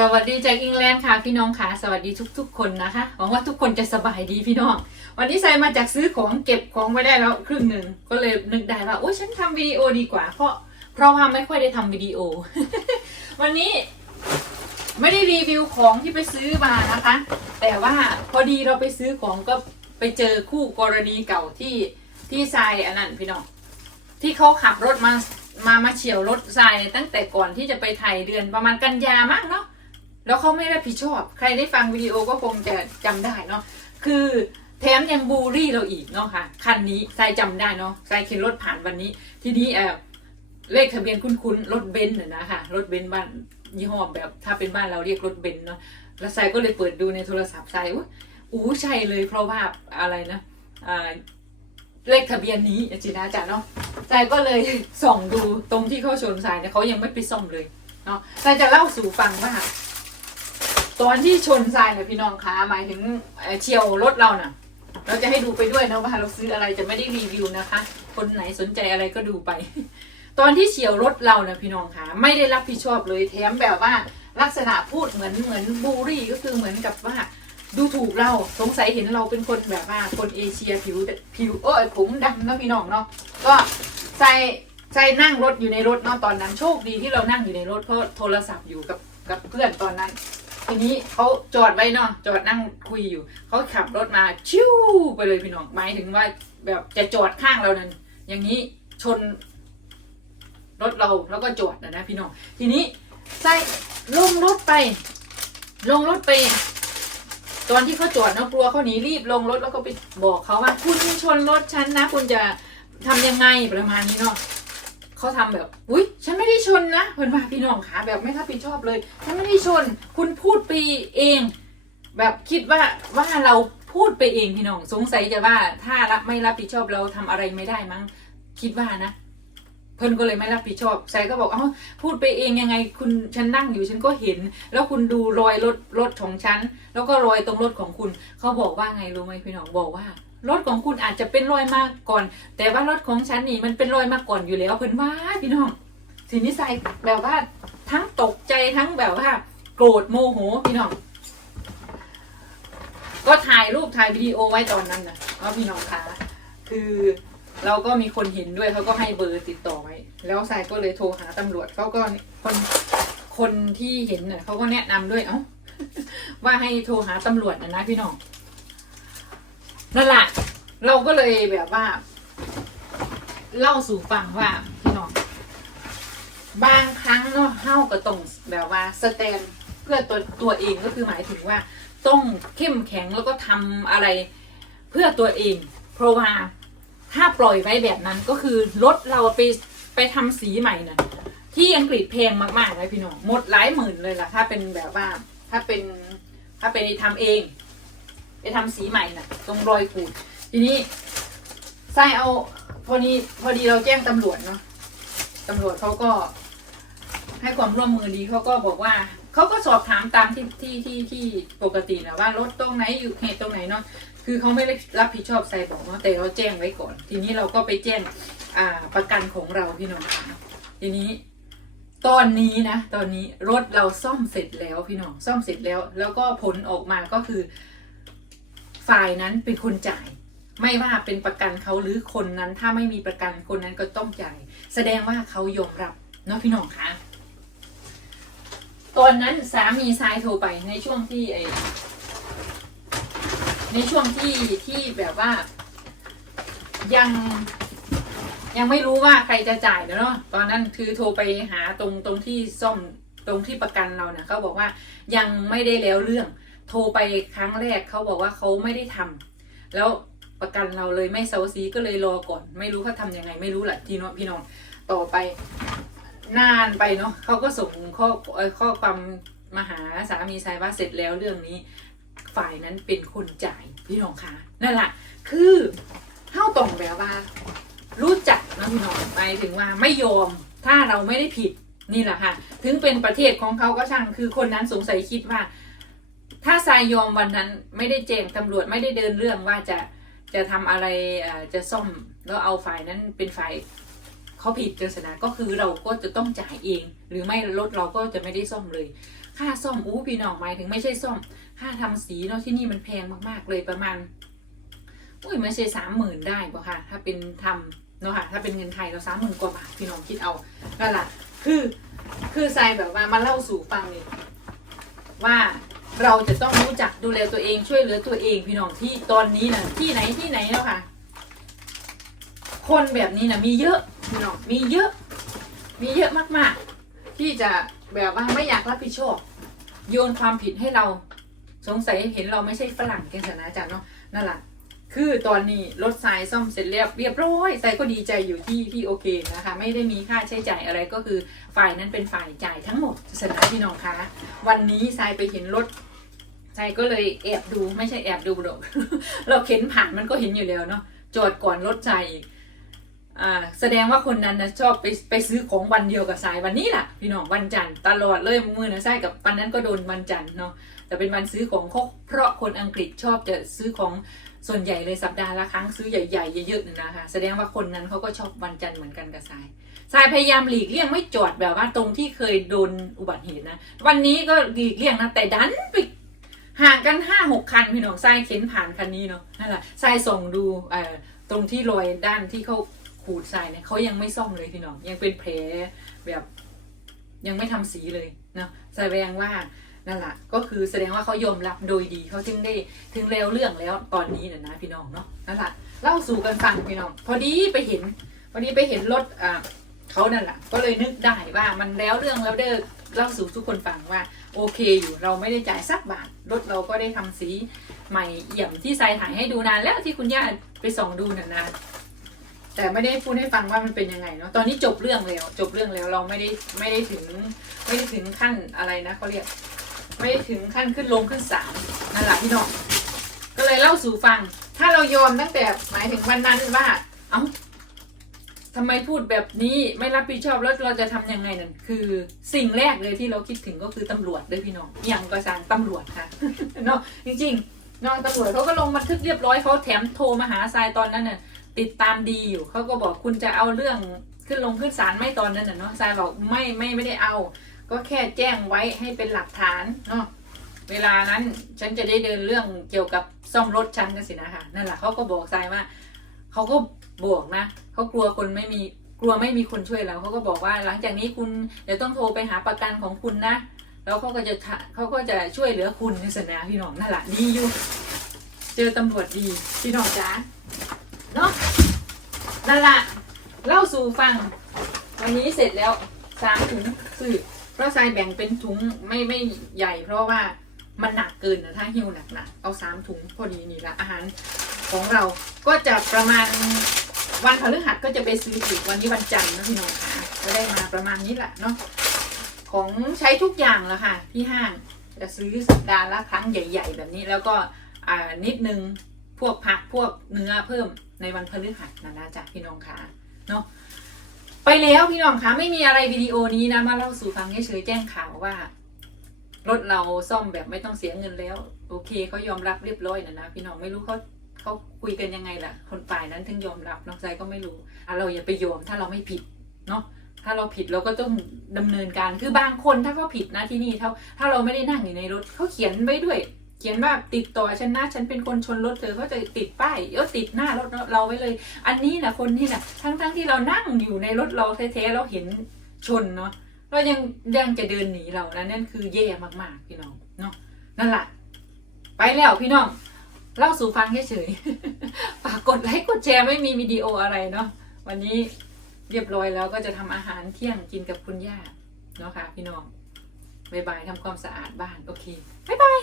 สวัสดีจากอังกฤษค่ะพี่น้องค่ะ สวัสดีทุก ๆ คนนะคะหวังว่าทุกคนจะสบายดีพี่น้อง วันนี้ใส่มาจากซื้อของเก็บของไว้ได้แล้วครึ่งหนึ่งก็เลยนึกได้ว่าโอ้ฉันทำวิดีโอดีกว่า เพราะเพราะว่าไม่ค่อยได้ทำวิดีโอ วันนี้ไม่ได้รีวิวของที่ไปซื้อมานะคะ แต่ว่าพอดีเราไปซื้อของก็ไปเจอคู่กรณีเก่าที่ที่ทรายอันนั้นพี่น้องที่เขาขับรถมามามาเฉียวรถทรายตั้งแต่ก่อนที่จะไปไทยเดือนประมาณกันยามากเนาะ แล้วเขาไม่รับผิดชอบ ใครได้ฟังวิดีโอก็คงจะจำได้เนาะคือแถมยังบูลลี่เราอีกเนาะค่ะคันนี้ทรายจำได้เนาะทรายเข็นรถผ่านวันนี้ ทีนี้เออเลขทะเบียนคุ้นๆรถเบนซ์น่ะนะค่ะรถเบนซ์บ้านยี่ห้อแบบ ถ้าเป็นบ้านเราเรียกรถเบนซ์เนาะแล้วทรายก็เลยเปิดดูในโทรศัพท์ทรายอุ๊ยอู้ใช่เลยเพราะว่าอะไรนะเลขทะเบียนนี้จินาจ๋าเนาะทรายก็เลยส่องดูตรงที่เขาชนทรายเนี่ยเขายังไม่ไปซ่อมเลยเนาะทรายจะเล่าสู่ฟังว่า ตอนที่ชนทรายเนี่ยพี่น้องคะหมายถึงเอ่อเฉียวรถเราน่ะ เราจะให้ดูไปด้วยนะว่าเราซื้ออะไรจะไม่ได้รีวิวนะคะ คนไหนสนใจอะไรก็ดูไป ตอนที่เฉียวรถเราเนี่ยพี่น้องคะไม่ได้รับผิดชอบเลยแถมแบบว่าลักษณะพูดเหมือนเหมือนบูลลี่ก็คือเหมือนกับว่าดูถูกเราสงสัยเห็นเราเป็นคนแบบว่าคนเอเชียผิวผิวเออผมดำนะพี่น้องเนาะก็ใส่ใส่นั่งรถอยู่ในรถเนาะตอนนั้นโชคดีที่เรานั่งอยู่ในรถเพราะโทรศัพท์อยู่กับกับเพื่อนตอนนั้น ทีนี้เขาจอดไว้เนาะจอดนั่งคุยอยู่เขาขับรถมาชิวไปเลยพี่น้องหมายถึงว่าแบบจะจอดข้างเรานั่นอย่างนี้ชนรถเราแล้วก็จอดนะนะพี่น้อง ทีนี้ใส่ลงรถไป ลงรถไป ตอนที่เขาจอดเนาะกลัวเขาหนีรีบลงรถแล้วก็ไปบอกเขาว่า คุณชนรถฉันนะ คุณจะทำยังไงประมาณนี้เนาะ เขาทำแบบ อุ้ยฉันไม่ได้ชนนะเพื่อนว่าพี่น้องขาแบบไม่รับผิดชอบเลย ฉันไม่ได้ชน คุณพูดไปเอง แบบคิดว่าว่าเราพูดไปเองพี่น้องสงสัยจะว่าถ้ารับไม่รับผิดชอบเราทำอะไรไม่ได้มั้งคิดว่านะเพิ่นก็เลยไม่รับผิดชอบไซก็บอกเอ้าพูดไปเองยังไง คุณฉันนั่งอยู่ฉันก็เห็น แล้วคุณดูรอยรถรถของฉัน แล้วก็รอยตรงรถของคุณ เขาบอกว่าไงรู้ไหมพี่น้องบอกว่า รถของคุณอาจจะเป็นรอยมาก่อน แต่ว่ารถของฉันนี่มันเป็นรอยมาก่อนอยู่แล้วเพิ่นว่าพี่น้องทีนี้ใส่แบบว่าทั้งตกใจทั้งแบบว่า โกรธโมโหพี่น้อง ก็ถ่ายรูปถ่ายวิดีโอไว้ตอนนั้นนะว่าพี่น้องคะคือเราก็มีคนเห็นด้วยเขาก็ให้เบอร์ติดต่อไว้ แล้วทรายก็เลยโทรหาตำรวจเขาก็คนคนที่เห็นเนี่ยเขาก็แนะนำด้วยเอ้าว่าให้โทรหาตำรวจนะนะพี่น้อง นั่นแหละเราก็เลยแบบว่า เล่าสู่ฟังว่าพี่น้องบางครั้งเนาะเฮาก็ต้องแบบว่าสแตนเพื่อตัวตัวเองก็คือหมายถึงว่าต้องเข้มแข็งแล้วก็ทำอะไรเพื่อตัวเอง เพราะว่าถ้าปล่อยไว้แบบนั้นก็คือรถเราไปไปทำสีใหม่น่ะที่อังกฤษแพงมากๆเลยพี่น้องหมดหลายหมื่นเลยล่ะ ถ้าเป็นแบบว่า ถ้าเป็นถ้าเป็นทำเอง ไปทำสีใหม่น่ะ ตรงรอยขูด ทีนี้ใส่เอาพอดีพอดีเราแจ้งตำรวจเนาะตำรวจเขาก็ ให้ความร่วมมือดีเขาก็บอกว่าเขาก็สอบถามตามที่ที่ที่ที่ปกตินะว่ารถตรงไหนอยู่เหตุตรงไหนเนาะคือเขาไม่ได้รับผิดชอบใส่บอกเนาะแต่เราแจ้งไว้ก่อน ทีนี้เราก็ไปแจ้งอ่าประกันของเราพี่น้องทีนี้ตอนนี้นะ ตอนนี้รถเราซ่อมเสร็จแล้วพี่น้องซ่อมเสร็จแล้ว แล้วก็ผลออกมาก็คือ ฝ่ายนั้นเป็นคนจ่าย ไม่ว่าเป็นประกันเขาหรือคนนั้น ถ้าไม่มีประกันคนนั้นก็ต้องจ่าย แสดงว่าเขายอมรับเนาะพี่น้องคะตอนนั้นสามีทรายโทรไปในช่วงที่ไอในช่วงที่ที่แบบว่า ยังยังไม่รู้ว่าใครจะจ่ายเนาะตอนนั้นคือโทรไปหาตรงตรงที่ซ่อมตรงที่ประกันเราเนี่ยเขาบอกว่ายังไม่ได้แล้วเรื่อง โทรไปครั้งแรกเขาบอกว่าเขาไม่ได้ทำแล้วประกันเราเลยไม่เซาซีก็เลยรอก่อน ไม่รู้เขาทำยังไง ไม่รู้แหละที่เนาะพี่น้องต่อไปนานไปเนาะเขาก็ส่งข้อเอ่อข้อความมาหาสามีชายว่าเสร็จแล้วเรื่องนี้ ฝ่ายนั้นเป็นคนจ่ายพี่น้องคะนั่นแหละคือเท่าตรงแบบว่า รู้จักนะพี่น้องไปถึงว่าไม่ยอมถ้าเราไม่ได้ผิดนี่แหละค่ะ ถึงเป็นประเทศของเขาก็ช่างคือคนนั้นสงสัยคิดว่า ถ้าทรายยอมวันนั้นไม่ได้แจ้งตำรวจไม่ได้เดินเรื่องว่าจะจะทำอะไรจะซ่อมแล้วเอาฝ่ายนั้นเป็นฝ่ายเขาผิดเจษนาก็คือเราก็จะต้องจ่ายเอง หรือไม่รถเราก็จะไม่ได้ซ่อมเลย ค่าซ่อมอู้พี่น้องหมายถึงไม่ใช่ซ่อม ค่าทำสีเนาะที่นี่มันแพงมากๆเลยประมาณอุ้ยไม่ใช่สามหมื่นได้ปะค่ะถ้าเป็นทำเนาะค่ะถ้าเป็นเงินไทยเราสามหมื่นกว่าบาทพี่น้องคิดเอานั่นแหละคือคือทรายแบบว่ามาเล่าสู่ฟังเลยว่า เราจะต้องรู้จักดูแลตัวเองช่วยเหลือตัวเองพี่น้องที่ตอนนี้นะที่ไหนที่ไหนแล้วค่ะ คนแบบนี้นะมีเยอะพี่น้องมีเยอะ มีเยอะมากๆ ที่จะแบบว่าไม่อยากรับผิดชอบโยนความผิดให้เราสงสัยเห็นเราไม่ใช่ฝรั่งกันสนะอาจารย์เนาะนั่นแหละคือตอนนี้รถทรายซ่อมเสร็จเรียบเรียบร้อยทรายก็ดีใจอยู่ที่ที่โอเคนะคะ ไม่ได้มีค่าใช้จ่ายอะไรก็คือฝ่ายนั้นเป็นฝ่ายจ่ายทั้งหมดสนะพี่น้องคะ วันนี้ทรายไปเห็นรถ ทรายก็เลยแอบดูไม่ใช่แอบดูหรอกเราเข็นผ่านมันก็เห็นอยู่แล้วเนาะจอดก่อนรถทรายอีกอ่าแสดงว่าคนนั้นนะชอบไปไปซื้อของวันเดียวกับสายวันนี้แหละพี่น้องวันจันทร์ตลอดเลยมือนะใช่กับวันนั้นก็โดนวันจันทร์เนาะแต่เป็นวันซื้อของเขาเพราะคนอังกฤษชอบจะซื้อของส่วนใหญ่เลยสัปดาห์ละครั้งซื้อใหญ่ๆเยอะๆนะคะแสดงว่าคนนั้นเขาก็ชอบวันจันทร์เหมือนกันกับสายสายพยายามหลีกเลี่ยงไม่จอดแบบว่าตรงที่เคยโดนอุบัติเหตุนะวันนี้ก็หลีกเลี่ยงนะแต่ดันไป ห่างกันห้าหกคันพี่น้องทรายเข็นผ่านคันนี้เนาะนั่นแหละทรายส่งดูเอ่อตรงที่รอยด้านที่เขาขูดทรายเนี่ยเขายังไม่ซ่อมเลยพี่น้องยังเป็นแผลแบบยังไม่ทำสีเลยเนาะแสดงว่านั่นแหละก็คือแสดงว่าเขายอมรับโดยดีเขาจึงได้ถึงแล้วเรื่องแล้วตอนนี้น่ะนะพี่น้องเนาะนั่นแหละเล่าสู่กันฟังพี่น้อง พอดีไปเห็น พอดีไปเห็นรถอ่าเขานั่นแหละก็เลยนึกได้ว่ามันแล้วเรื่องแล้วเด้อ เล่าสู่ทุกคนฟังว่าโอเคอยู่เราไม่ได้จ่ายสักบาทรถเราก็ได้ทำสีใหม่เอี่ยมที่ทรายถ่ายให้ดูนานแล้วที่คุณย่าไปส่องดูน่ะนานแต่ไม่ได้พูดให้ฟังว่ามันเป็นยังไงเนาะตอนนี้จบเรื่องแล้ว จบเรื่องแล้วเราไม่ได้ไม่ได้ถึงไม่ได้ถึงขั้นอะไรนะเขาเรียกไม่ได้ถึงขั้นขึ้นลงขึ้นศาลนั่นแหละพี่น้องก็เลยเล่าสู่ฟัง ถ้าเรายอมตั้งแต่หมายถึงวันนั้นว่า เอ้า ทำไมพูดแบบนี้ไม่รับผิดชอบแล้วเราจะทำยังไงนั่นคือ สิ่งแรกเลยที่เราคิดถึงก็คือตำรวจเลยพี่น้องอย่างก็สั่งตำรวจค่ะเนาะจริงๆน้องตำรวจเขาก็ลงบันทึกเรียบร้อยเขาแถมโทรมาหาทรายตอนนั้นน่ะติดตามดีอยู่เขาก็บอกคุณจะเอาเรื่องขึ้นลงขึ้นศาลไม่ตอนนั้นน่ะเนาะทรายบอกไม่ไม่ไม่ได้เอา ก็แค่แจ้งไว้ให้เป็นหลักฐานเนาะเวลานั้นฉันจะได้เดินเรื่องเกี่ยวกับซ่อมรถฉันกันสินะคะนั่นแหละเขาก็บอกทรายว่าเขาก็ บอกนะเขากลัวคนไม่มีกลัวไม่มีคนช่วยเราเขาก็บอกว่าหลังจากนี้คุณเดี๋ยวต้องโทรไปหาประกันของคุณนะ แล้วเขาก็จะเขาก็จะช่วยเหลือคุณในสนาพี่น้องนั่นแหละดีอยู่เจอตำรวจดีพี่น้องจ้าเนาะนั่นละเล่าสู่ฟัง วันนี้เสร็จแล้วสามถุงสื่อเพราะทรายแบ่งเป็นถุงไม่ไม่ใหญ่ เพราะว่ามันหนักเกินนะถ้าหิวหนักหนักๆเอาสามถุงพอดีนี่ละอาหารของเราก็จะประมาณ วันพฤหัสก็จะไปซื้ออีกวันนี้วันจันทร์นะพี่น้องค่ะก็ได้มาประมาณนี้แหละเนาะของใช้ทุกอย่างแล้วค่ะ ที่ห้างจะซื้อสัปดาห์ละครั้งใหญ่ ๆ แบบนี้แล้วก็อ่านิดนึงพวกผักพวกเนื้อเพิ่มในวันพฤหัสนะนะจ๊ะพี่น้องคะเนาะไปแล้วพี่น้องคะไม่มีอะไรวิดีโอนี้นะมาเล่าสู่ฟังเฉยแจ้งข่าวว่ารถเราซ่อมแบบไม่ต้องเสียเงินแล้ว โอเคเขายอมรับเรียบร้อยนะนะพี่น้องไม่รู้เขา เขาคุยกันยังไงล่ะ คนฝ่ายนั้นถึงยอมรับน้องใจก็ไม่รู้อะเราอย่าไปยอมถ้าเราไม่ผิดเนาะถ้าเราผิดเราก็ต้องดำเนินการคือบางคนถ้าเขาผิดนะที่นี่ถ้าถ้าเราไม่ได้นั่งอยู่ในรถเขาเขียนไว้ด้วย เขียนว่าติดต่อฉันนะฉันเป็นคนชนรถเธอเขาจะติดป้ายเออติดหน้ารถเราไว้เลย อันนี้นะคนนี้นะทั้งทั้งที่เรานั่งอยู่ในรถเราแท้ๆเราเห็นชนเนาะเรายังยังจะเดินหนีเรานะนั่นคือแย่มากๆพี่น้องเนาะนั่นแหละไปแล้วพี่น้อง เล่าสู่ฟังเฉยๆฝากกดไลค์กดแชร์ไม่มีวิดีโออะไรเนาะวันนี้เรียบร้อยแล้วก็จะทำอาหารเที่ยงกินกับคุณย่าเนาะค่ะพี่น้องบายบายทำความสะอาดบ้าน โอเคบายบาย